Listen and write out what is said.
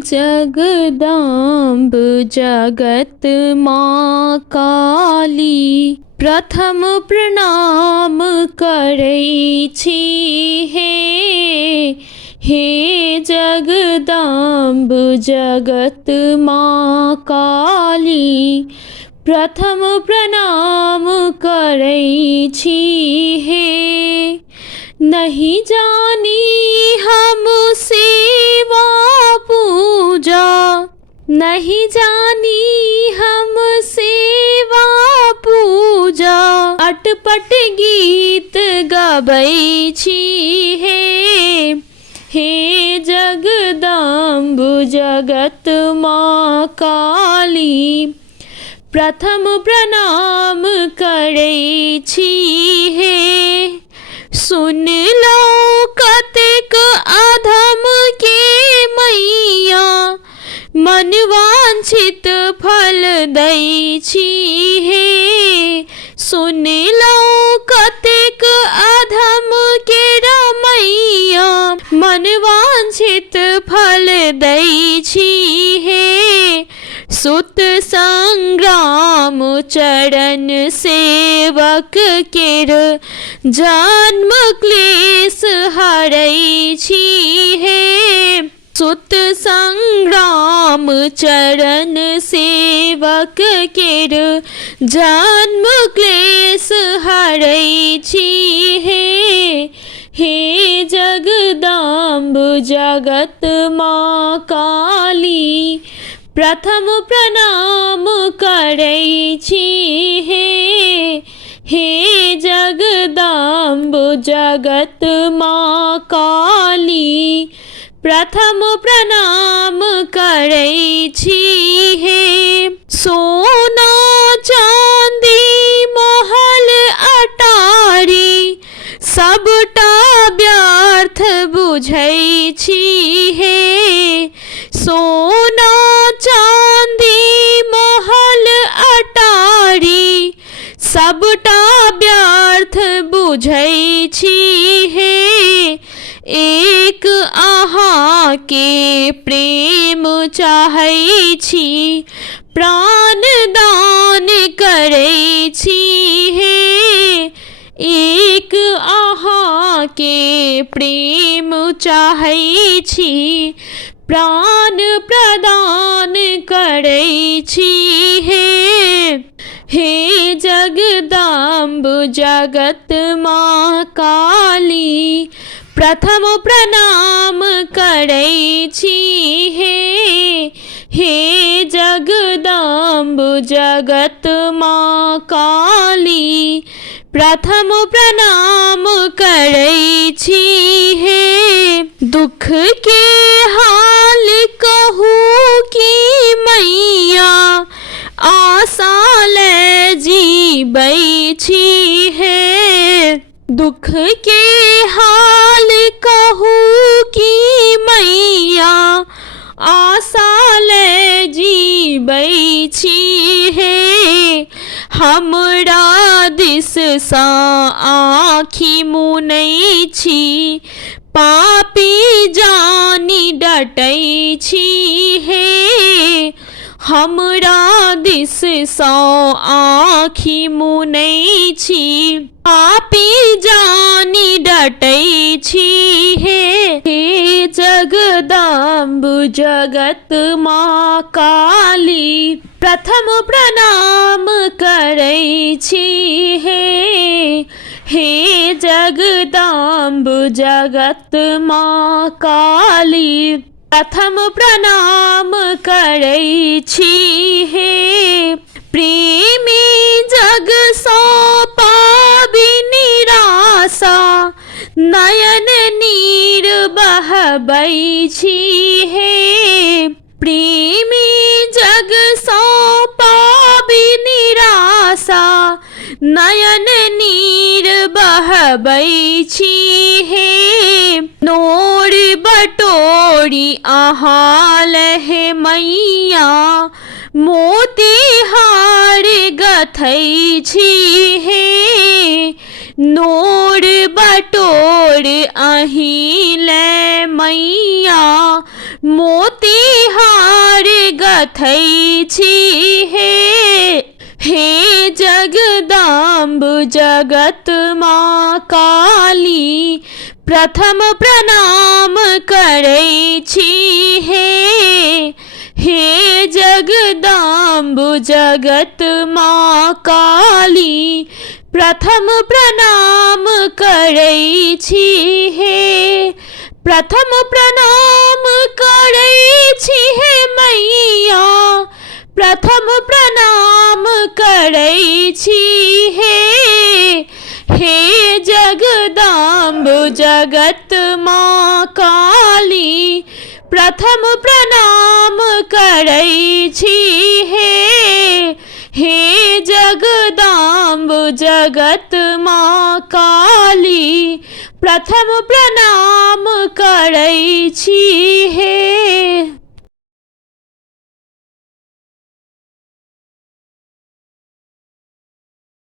जगदाम्ब जगत माँ काली, प्रथम प्रणाम करै छी हे जगदाम्ब जगत माँ काली, प्रथम प्रणाम करै छी हे। नहीं जानी हम सेवा पूजा, नहीं जानी हम सेवा पूजा, अटपट गीत गबै छी हे जगदाम्ब जगत माँ काली, प्रथम प्रणाम करै छी हे। सुन लो कतेक अधम के मैया, मन वांछित फल दै छी हे। सुन लो कतेक अधम के मैया, मन वांछित फल दै छी हे। सुत संग्राम चरण सेवक केर, जन्म क्लेश हरै छी हे। सुत संग्राम चरण सेवक केर, जन्म क्लेश हरै छी हे जगदाम्ब जगत माँ काली, प्रथम प्रणाम करै छी हे जगदाम्ब जगत माँ काली, प्रथम प्रणाम करै छी हे। सोना चांदी महल अटारी, सबटा व्यर्थ बुझै छी हे। सोना चांदी महल अटारी, सबटा व्यर्थ बुझै छी हे। एक अहाँ के प्रेम चाहै छी, प्राण दान करै छी हे। एक अहाँ के प्रेम चाहै छी, प्राण प्रदान करै छी हे जगदाम्ब जगत माँ काली, प्रथम प्रणाम करै छी हे जगदाम्ब जगत माँ काली, प्रथम प्रणाम करै छी हे। दुख के हाल कहूँ की मैया, आशा ले जीबै छी हे। दुख के हाल कहूँ की मैया, आशा ले जीबै छी हे। हमरा दिस सा आँखि मुनै छी, पापी जानी डटै छी हे। हमरा दिस सा आँखि मुनै छी, पापी जानी डटै छी हे जगदाम्ब जगत माँ काली, प्रथम प्रणाम करै छी हे जगदाम्ब जगत माँ काली, प्रथम प्रणाम करै छी हे। प्रेमी जग सो पाबि निराशा, नयन नीर बहबै छी हे। प्रेमी जग सो पाबि निराशा, नयन नीर बहबै छी हे। नोर बटोरी अहाँ लहे मैया, मोतीहार गथै छी हे। नोर बटोर अहीं ले मैया, मोती गथै छी हे जगदाम्ब जगत माँ काली प्रथम प्रणाम करै छी हे जगदाम्ब जगत माँ काली प्रथम प्रणाम करै छी प्रथम प्रणाम करै छी मैया प्रथम प्रणाम करै छी हे जगदाम्ब जगत माँ काली प्रथम प्रणाम करै छी हे जगदाम्ब जगत माँ काली प्रथम प्रणाम करै छी